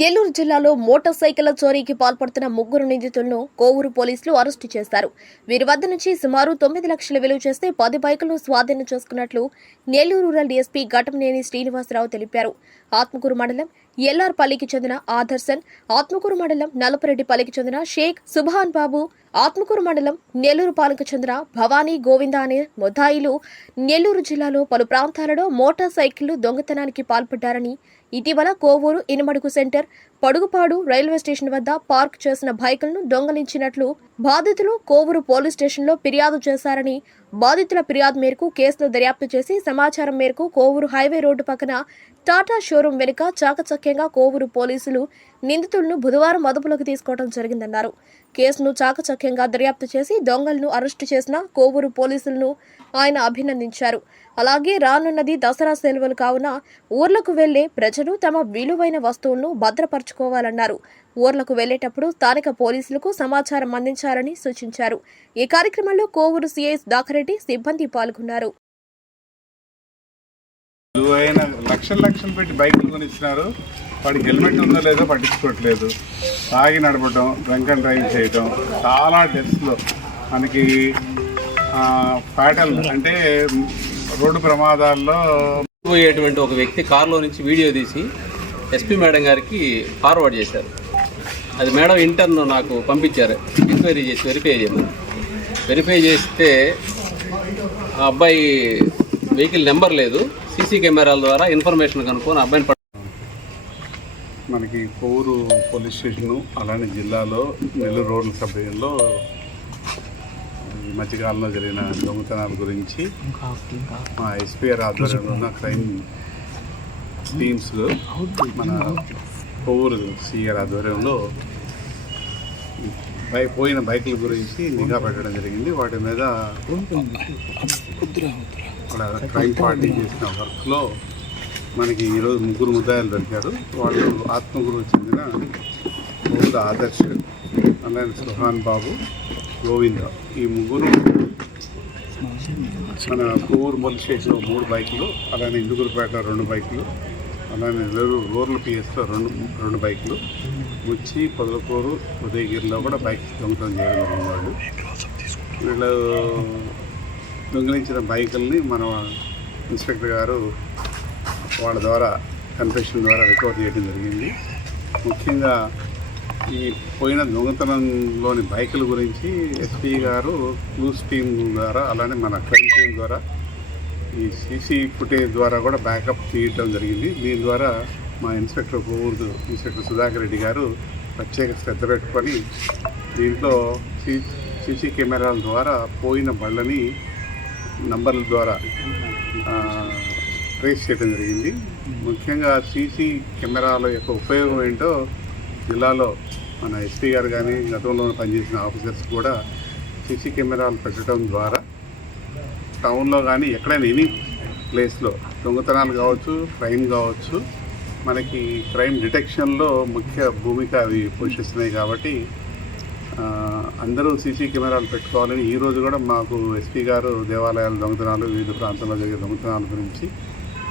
నెల్లూరు జిల్లాలో మోటార్ సైకిళ్ళ చోరీకి పాల్పడుతున్న ముగ్గురు నిందితులను కోవూరు పోలీసులు అరెస్టు చేశారు. వీరి వద్ద నుంచి సుమారు తొమ్మిది లక్షల విలువ చేస్తే పది బైకులను స్వాధీనం చేసుకున్నట్లు నెల్లూరు రూరల్ డీఎస్పీ ఘటంనేని శ్రీనివాసరావు తెలిపారు. ఆత్మకూరు మండలం ఎల్లార్పల్లికి చెందిన ఆదర్శన్ ఆత్మకూరు మండలం నలపరెడ్డిపల్లికి చెందిన షేక్ సుభాన్ బాబు ఆత్మకూరు మండలం నెల్లూరు పాలనకు చెందిన భవానీ గోవింద అనే ముద్దాయిలు నెల్లూరు జిల్లాలో పలు ప్రాంతాలలో మోటార్ సైకిళ్ళు దొంగతనానికి పాల్పడ్డారని ఇటీవల Kovur Inumadugu centre Padugupadu railway station వద్ద పార్క్ చేసిన బైకులను దొంగలించినట్లు బాధితులు కోవూరు పోలీస్ స్టేషన్లో ఫిర్యాదు చేశారని బాధితుల ఫిర్యాదు మేరకు కేసును దర్యాప్తు చేసి సమాచారం మేరకు కోవూరు హైవే రోడ్డు పక్కన టాటా షోరూం వెనుక చాకచక్యంగా కోవూరు పోలీసులు నిందితులను బుధవారం అదుపులోకి తీసుకోవడం జరిగిందన్నారు. కేసును చాకచక్యంగా దర్యాప్తు చేసి దొంగలను అరెస్టు చేసిన కోవూరు పోలీసులను ఆయన అభినందించారు. అలాగే రానున్నది దసరా సెలవులు కావున ఊర్లకు వెళ్ళే ప్రజలు తమ విలువైన వస్తువులను భద్రపరచుకోవాలన్నారు. ఊర్లకు వెళ్ళేటప్పుడు స్థానిక పోలీసులకు సమాచారం అందించాలని సూచించారు. ఈ కార్యక్రమంలో కోవూరు సిఐ దాఖరెడ్డి సిబ్బంది పాల్గొన్నారు. లక్షల లక్షలు పెట్టి బైకులు కొనిచ్చినారు. వాడికి హెల్మెట్ ఉందో లేదో పట్టించుకోవట్లేదు. తాగి నడపడం డ్రంక్ అండ్ డ్రైవ్ చేయడం చాలా డెత్స్లో మనకి ఫ్యాటల్ అంటే రోడ్డు ప్రమాదాల్లో పోయేటువంటి ఒక వ్యక్తి కారులో నుంచి వీడియో తీసి ఎస్పీ మేడం గారికి ఫార్వర్డ్ చేశారు. అది మేడం ఇంటర్ను నాకు పంపించారు. ఎంక్వైరీ చేసి వెరిఫై చేయమని వెరిఫై చేస్తే ఆ అబ్బాయి వెహికల్ నెంబర్ లేదు. సీసీ కెమెరాల ద్వారా ఇన్ఫర్మేషన్ కనుక్కొని అబ్బాయిని మనకి కోవూరు పోలీస్ స్టేషను అలానే జిల్లాలో నెల్లూరు రోడ్ల సభ్యంలో ఈ మధ్యకాలంలో జరిగిన దొంగతనాల గురించి మా ఎస్పీఆర్ ఆధ్వర్యంలో ఉన్న క్రైమ్ టీమ్స్ మన కోవూరు సిఆర్ ఆధ్వర్యంలో బై పోయిన బైకుల గురించి నిఘా పెట్టడం జరిగింది. వాటి మీద వాళ్ళ క్రైమ్ పార్టీ చేసిన వర్క్లో మనకి ఈరోజు ముగ్గురు ముద్దాయిలు దొరికారు. వాళ్ళు ఆత్మగురుకు చెందిన గోవింద ఆదర్శ్ అలాగే సుహాన్ బాబు గోవింద. ఈ ముగ్గురు మన కోవూరు పోలీస్ స్టేషన్లో మూడు బైకులు అలానే ఇందుగురుపేట రెండు బైకులు అలానే నెల్లూరు రూరల్ పిఎస్లో రెండు రెండు బైకులు. ముచ్చి పొదలకూరు ఉదయగిరిలో కూడా బైక్ దొంగతనం చేయడం జరిగింది వాళ్ళు వీళ్ళు దొంగిలించిన బైకుల్ని మన ఇన్స్పెక్టర్ గారు వాళ్ళ ద్వారా కన్ఫెషన్ ద్వారా రికవర్ చేయడం జరిగింది. ముఖ్యంగా ఈ పోయిన దొంగతనంలోని బైకుల గురించి ఎస్పీ గారు క్లూస్ టీమ్ ద్వారా అలానే మన క్రైమ్ టీం ద్వారా ఈ సీసీ ఫుటేజ్ ద్వారా కూడా బ్యాకప్ తీయటం జరిగింది. దీని ద్వారా మా ఇన్స్పెక్టర్ కోవూరు ఇన్స్పెక్టర్ సుధాకర్ రెడ్డి గారు ప్రత్యేక శ్రద్ధ పెట్టుకొని దీంట్లో సీ సీసీ కెమెరాల ద్వారా పోయిన బళ్ళని నంబర్ల ద్వారా ట్రేస్ చేయడం జరిగింది. ముఖ్యంగా సీసీ కెమెరాల యొక్క ఉపయోగం ఏంటో జిల్లాలో మన ఎస్పీ గారు కానీ గతంలో పనిచేసిన ఆఫీసర్స్ కూడా సీసీ కెమెరాలు పెట్టడం ద్వారా టౌన్లో కానీ ఎక్కడైనా ఎనీ ప్లేస్లో దొంగతనాలు కావచ్చు క్రైమ్ కావచ్చు మనకి క్రైమ్ డిటెక్షన్లో ముఖ్య భూమిక అవి పోషిస్తున్నాయి కాబట్టి అందరూ సీసీ కెమెరాలు పెట్టుకోవాలని ఈరోజు కూడా మాకు ఎస్పీ గారు దేవాలయాల దొంగతనాలు వివిధ ప్రాంతాల్లో జరిగే దొంగతనాల గురించి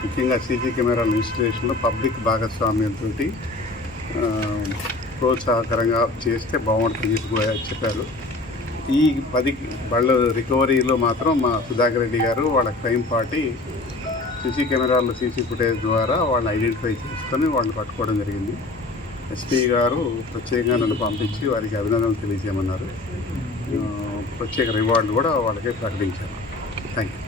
ముఖ్యంగా సీసీ కెమెరాల ఇన్స్టలేషన్లో పబ్లిక్ భాగస్వామ్యంతో ప్రోత్సాహకరంగా చేస్తే బాగుంటుంది చెప్పి కూడా చెప్పారు. ఈ పది బళ్ళ రికవరీలో మాత్రం మా సుధాకర్ రెడ్డి గారు వాళ్ళ క్రైమ్ పార్టీ సీసీ కెమెరాల్లో సీసీ ఫుటేజ్ ద్వారా వాళ్ళని ఐడెంటిఫై చేసుకొని వాళ్ళని పట్టుకోవడం జరిగింది. ఎస్పీ గారు ప్రత్యేకంగా నన్ను పంపించి వారికి అభినందనలు తెలియజేయమన్నారు. ప్రత్యేక రివార్డు కూడా వాళ్ళకే ప్రకటించారు. Thank you